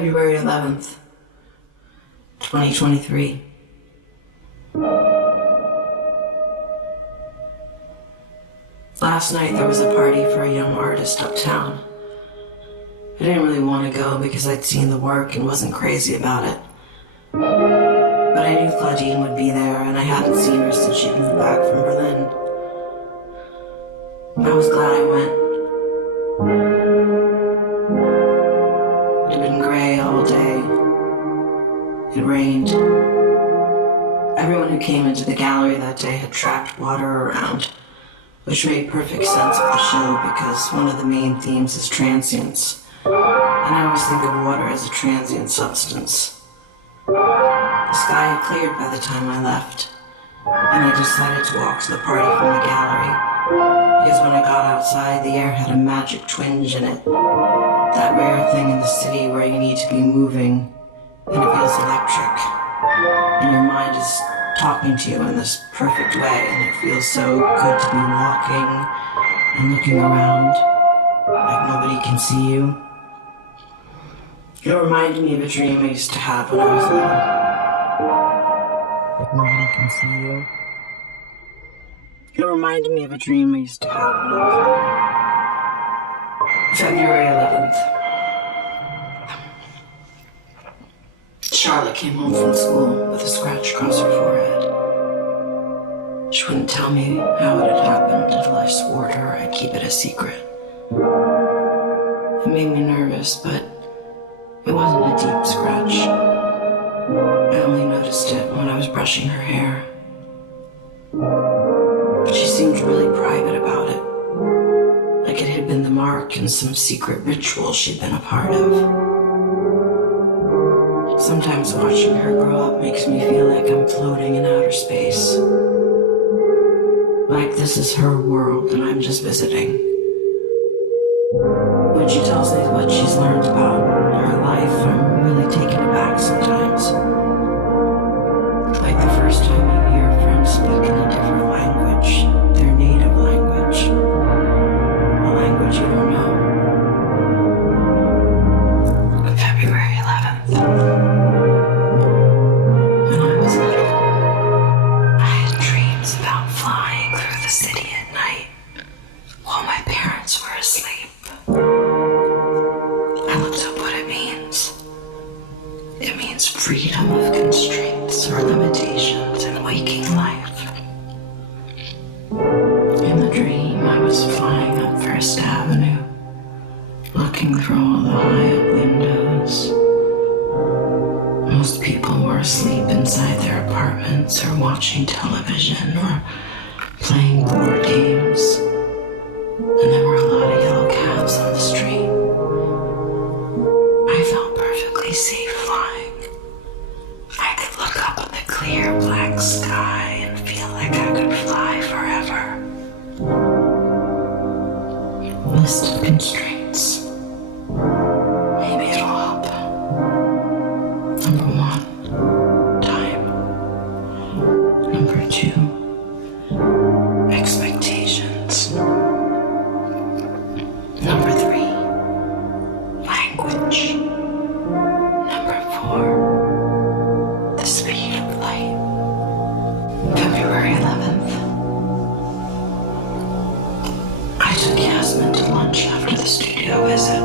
February 11th, 2023. Last night there was a party for a young artist uptown. I didn't really want to go because I'd seen the work and wasn't crazy about it. But I knew Claudine would be there, and I hadn't seen her since she'd moved back from Berlin. I was glad I went. It had been gray all day. It rained. Everyone who came into the gallery that day had tracked water around, which made perfect sense of the show because one of the main themes is transience, and I always think of water as a transient substance. The sky had cleared by the time I left, and I decided to walk to the party from the gallery, because when I got outside, the air had a magic twinge in it, that rare thing in the city where you need to be moving, and it feels electric, and your mind is talking to you in this perfect way, and it feels so good to be walking and looking around like nobody can see you. It reminded me of a dream I used to have when I was little. Like nobody can see you. It reminded me of a dream I used to have when I was little. February 11th. Charlotte came home from school with a scratch across her forehead. She wouldn't tell me how it had happened until I swore to her I'd keep it a secret. It made me nervous, but it wasn't a deep scratch. I only noticed it when I was brushing her hair. But she seemed really private about it, like it had been the mark in some secret ritual she'd been a part of. Sometimes watching her grow up makes me feel like I'm floating in outer space. Like this is her world and I'm just visiting. When she tells me what she's learned about her life, I'm really taken aback sometimes. Like the first time you hear a friend speak in a different language, their native language, a language you don't know. February 11th. When I was little, I had dreams about flying through the city at night while my parents were asleep. I looked up what it means. It means freedom of constraints or limitations in waking life. In the dream, I was flying up First Avenue, looking through all the high-up windows. Most people were asleep inside their apartments or watching television or playing board games. And there were a lot of yellow cabs on the street. I felt perfectly safe flying. I could look up at the clear black sky and feel like I could fly forever. List of constraints. Maybe it'll help. Number 1, time. Number 2, expectations. Number 3, language. Number 4, the speed of light. February 11th. I took Yasmin to lunch after the studio visit.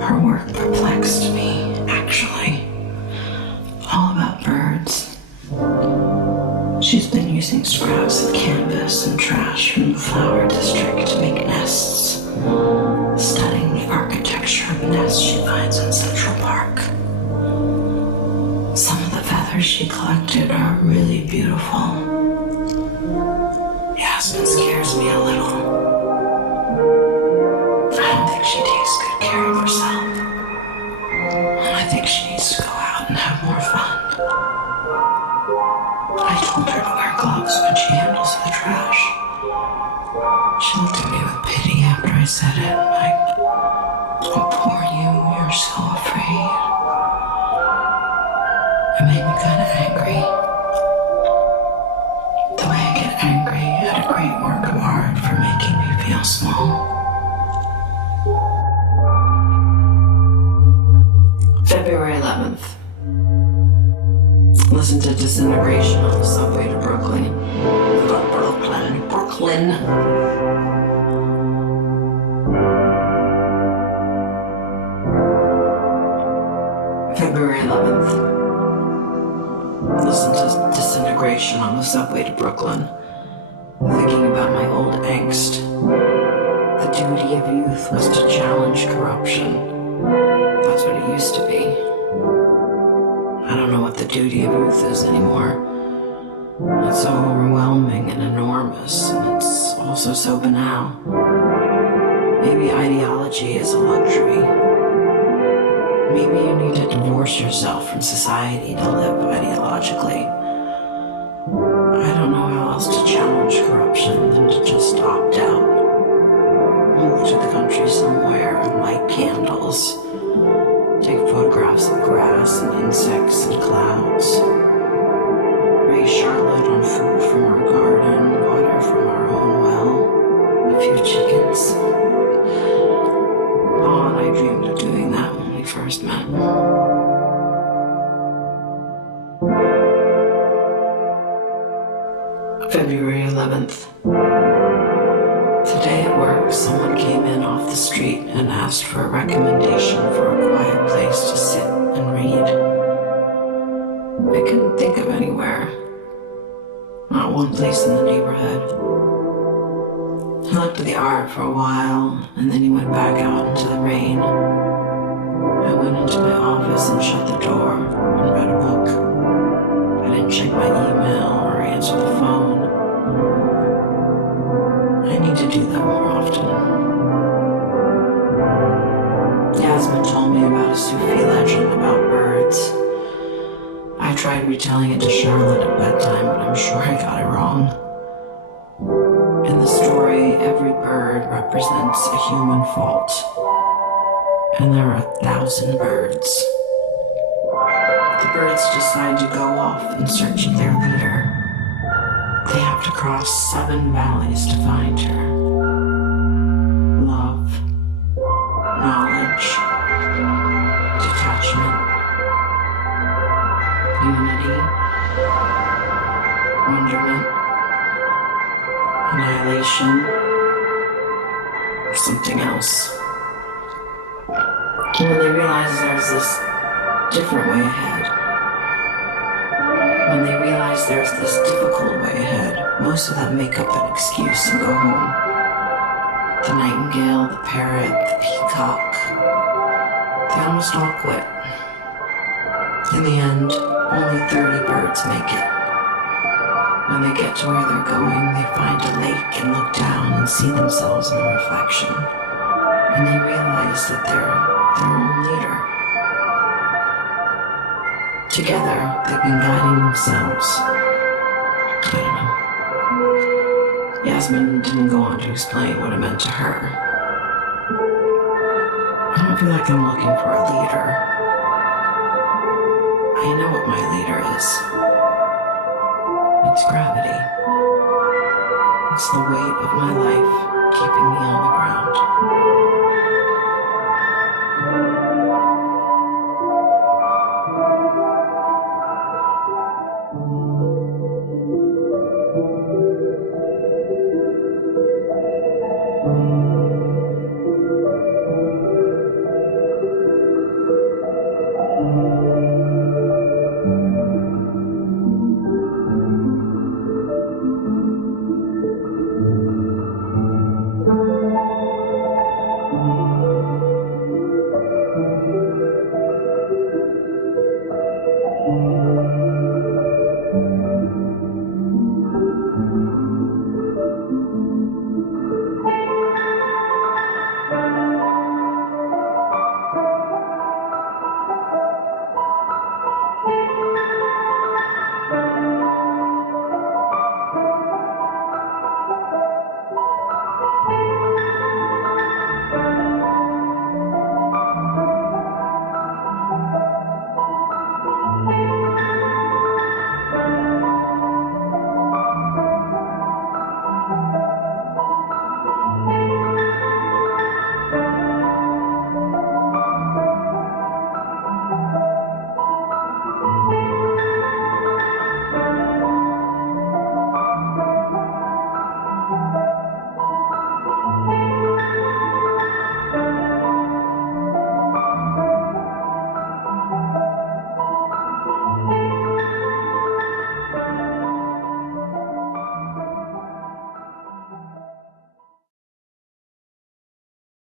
Her work perplexed me, actually. All about birds. She's been using scraps of canvas and trash from the flower district to make nests, studying the architecture of nests she finds in Central Park. Some of the feathers she collected are really beautiful. Yasmin scares me a little. I don't think she takes good care of herself. And I think she needs to go out and have more fun. I told her to wear gloves when she handles the trash. She looked at me with pity after I said it, like, oh, poor you, you're so afraid. It made me kind of angry. The way I get angry at a great work of art for making me feel small. February 11th. Listen to Disintegration on the subway to Brooklyn. Brooklyn. February 11th. Listen to Disintegration on the subway to Brooklyn. Thinking about my old angst. The duty of youth was to challenge corruption. That's what it used to be. I don't know what the duty of youth is anymore. It's so overwhelming and enormous, and it's also so banal. Maybe ideology is a luxury. Maybe you need to divorce yourself from society to live ideologically. I don't know how else to challenge corruption than to just opt out. Move to the country somewhere and light candles. Take photographs of grass and insects and clouds. Raise Charlotte on food from our garden, water from our own well, a few chickens. Oh, and I dreamed of doing that when we first met. February 11th. Today at work, someone came in off the street and asked for a recommendation for a quiet place to sit and read. I couldn't think of anywhere. Not one place in the neighborhood. He looked at the art for a while, and then he went back out into the rain. I went into my office and shut the door and read a book. I didn't check my email or answer the phone. I need to do that more often. Yasmin told me about a Sufi legend about birds. I tried retelling it to Charlotte at bedtime, but I'm sure I got it wrong. In the story, every bird represents a human fault. And there are 1,000 birds. The birds decide to go off in search of their leader. They have to cross 7 valleys to find her. Love, knowledge, detachment, unity, wonderment, annihilation, or something else. And when they realize there's this different way ahead, when they realize there's this difficult way ahead, most of them make up an excuse and go home. The nightingale, the parrot, the peacock, they almost all quit. In the end, only 30 birds make it. When they get to where they're going, they find a lake and look down and see themselves in the reflection. And they realize that they're their own leader. Together, they've been guiding themselves. I don't know. Yasmin didn't go on to explain what it meant to her. I don't feel like I'm looking for a leader. I know what my leader is. It's gravity. It's the weight of my life keeping me on the ground.